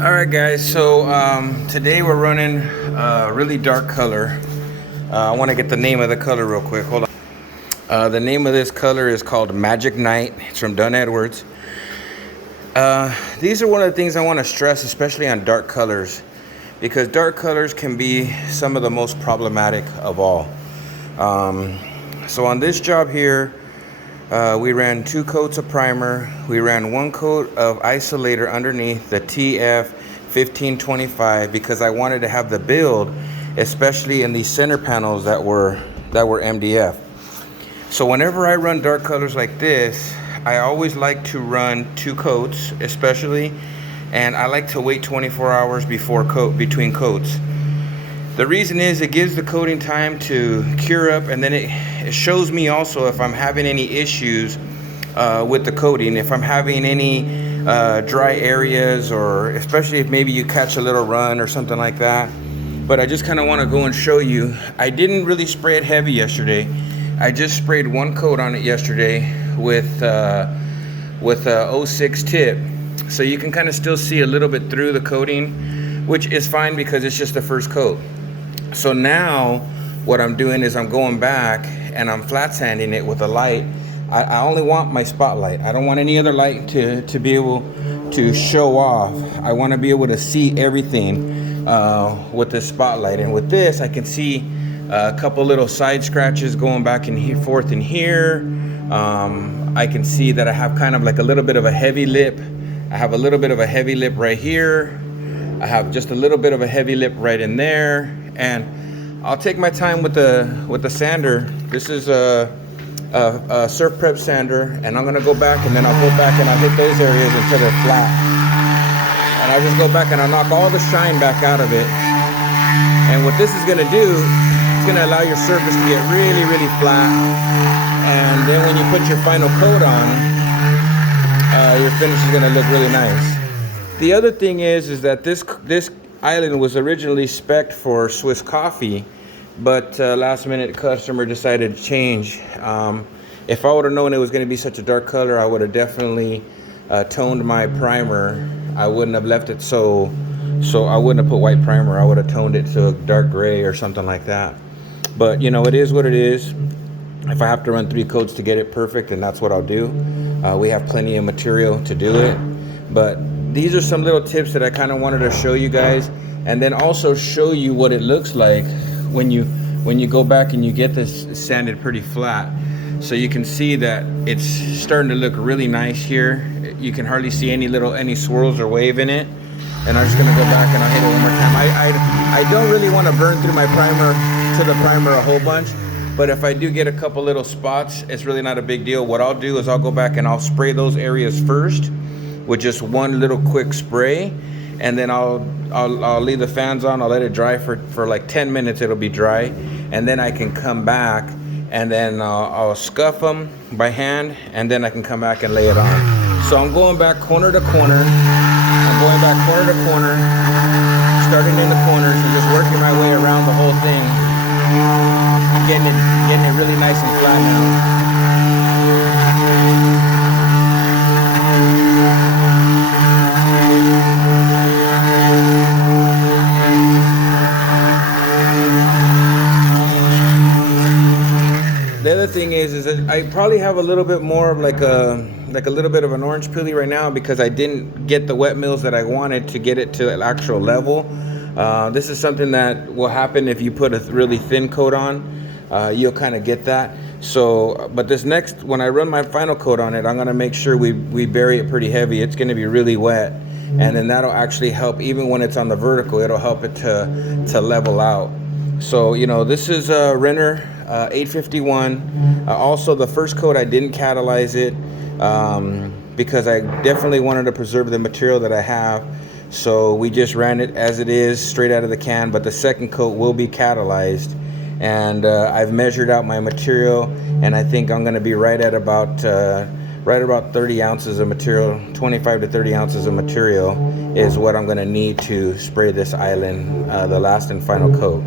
All right, guys. So today we're running a really dark color. I want to get the name of the color real quick. Hold on. The name of this color is called Magic Night. It's from Dunn Edwards. These are one of the things I want to stress, especially on dark colors, because dark colors can be some of the most problematic of all. So on this job here, we ran 2 coats of primer. We ran 1 coat of isolator underneath the TF1525 because I wanted to have the build, especially in these center panels that were MDF. So whenever I run dark colors like this, I always like to run 2 coats, especially, and I like to wait 24 hours between coats. The reason is it gives the coating time to cure up, and then it shows me also if I'm having any issues with the coating, if I'm having any dry areas, or especially if maybe you catch a little run or something like that. But I just kind of want to go and show you. I didn't really spray it heavy yesterday. I just sprayed 1 coat on it yesterday with a 06 tip, so you can kind of still see a little bit through the coating, which is fine because it's just the first coat. So now what I'm doing is I'm going back and I'm flat sanding it with a light. I only want my spotlight. I don't want any other light to be able to show off. I want to be able to see everything with this spotlight. And with this, I can see a couple little side scratches going back and forth in here. I can see that I have kind of like a little bit of a heavy lip. I have a little bit of a heavy lip right here. I have just a little bit of a heavy lip right in there. And I'll take my time with the sander. This is a Surfprep sander, and I'm gonna go back and then I'll go back and I'll hit those areas until they're flat. And I'll just go back and I'll knock all the shine back out of it. And what this is gonna do, it's gonna allow your surface to get really, really flat. And then when you put your final coat on, your finish is gonna look really nice. The other thing is that this island was originally spec'd for Swiss coffee, but last minute customer decided to change. If I would have known it was going to be such a dark color, I would have definitely toned my primer. I wouldn't have left it so I wouldn't have put white primer. I would have toned it to a dark gray or something like that. But you know, it is what it is. If I have to run 3 coats to get it perfect, then that's what I'll do. We have plenty of material to do it. But these are some little tips that I kind of wanted to show you guys, and then also show you what it looks like when you go back and you get this sanded pretty flat. So you can see that it's starting to look really nice here. You can hardly see any swirls or wave in it. And I'm just gonna go back and I'll hit it one more time. I don't really want to burn through my primer to the primer a whole bunch, but if I do get a couple little spots, it's really not a big deal. What I'll do is I'll go back and I'll spray those areas first with just 1 little quick spray, and then I'll leave the fans on. I'll let it dry for like 10 minutes. It'll be dry, and then I can come back and then I'll scuff them by hand, and then I can come back and lay it on. So I'm going back corner to corner. I'm going back corner to corner, starting in the corners and just working my way around the whole thing, getting it really nice and flat now. The other thing is that I probably have a little bit more of like a little bit of an orange peely right now because I didn't get the wet mills that I wanted to get it to an actual level. This is something that will happen if you put a really thin coat on. You'll kind of get that. So, but this next, when I run my final coat on it, I'm gonna make sure we bury it pretty heavy. It's gonna be really wet, and then that'll actually help. Even when it's on the vertical, it'll help it to level out. So, you know, this is a Renner 851. Also, the first coat I didn't catalyze it because I definitely wanted to preserve the material that I have. So we just ran it as it is, straight out of the can. But the second coat will be catalyzed, and I've measured out my material, and I think I'm going to be right at about 30 ounces of material. 25 to 30 ounces of material is what I'm going to need to spray this island, the last and final coat.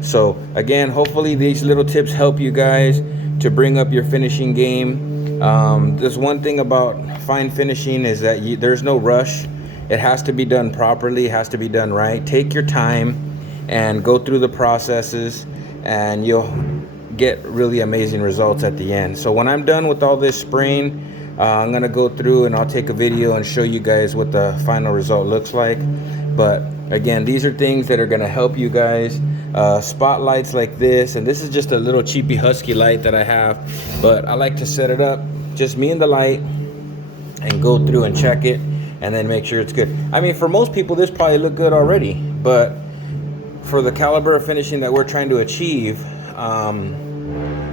So again, hopefully these little tips help you guys to bring up your finishing game. There's one thing about fine finishing is that there's no rush. It has to be done properly, has to be done right. Take your time and go through the processes, and you'll get really amazing results at the end. So when I'm done with all this spraying, I'm gonna go through and I'll take a video and show you guys what the final result looks like. But again, these are things that are gonna help you guys. Spotlights like this, and this is just a little cheapy Husky light that I have, but I like to set it up, just me and the light, and go through and check it, and then make sure it's good. I mean, for most people, this probably look good already, but for the caliber of finishing that we're trying to achieve,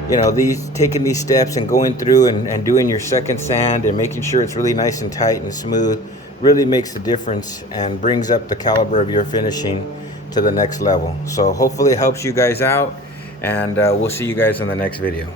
you know, taking these steps and going through and doing your second sand and making sure it's really nice and tight and smooth really makes a difference and brings up the caliber of your finishing to the next level. So hopefully it helps you guys out, and we'll see you guys in the next video.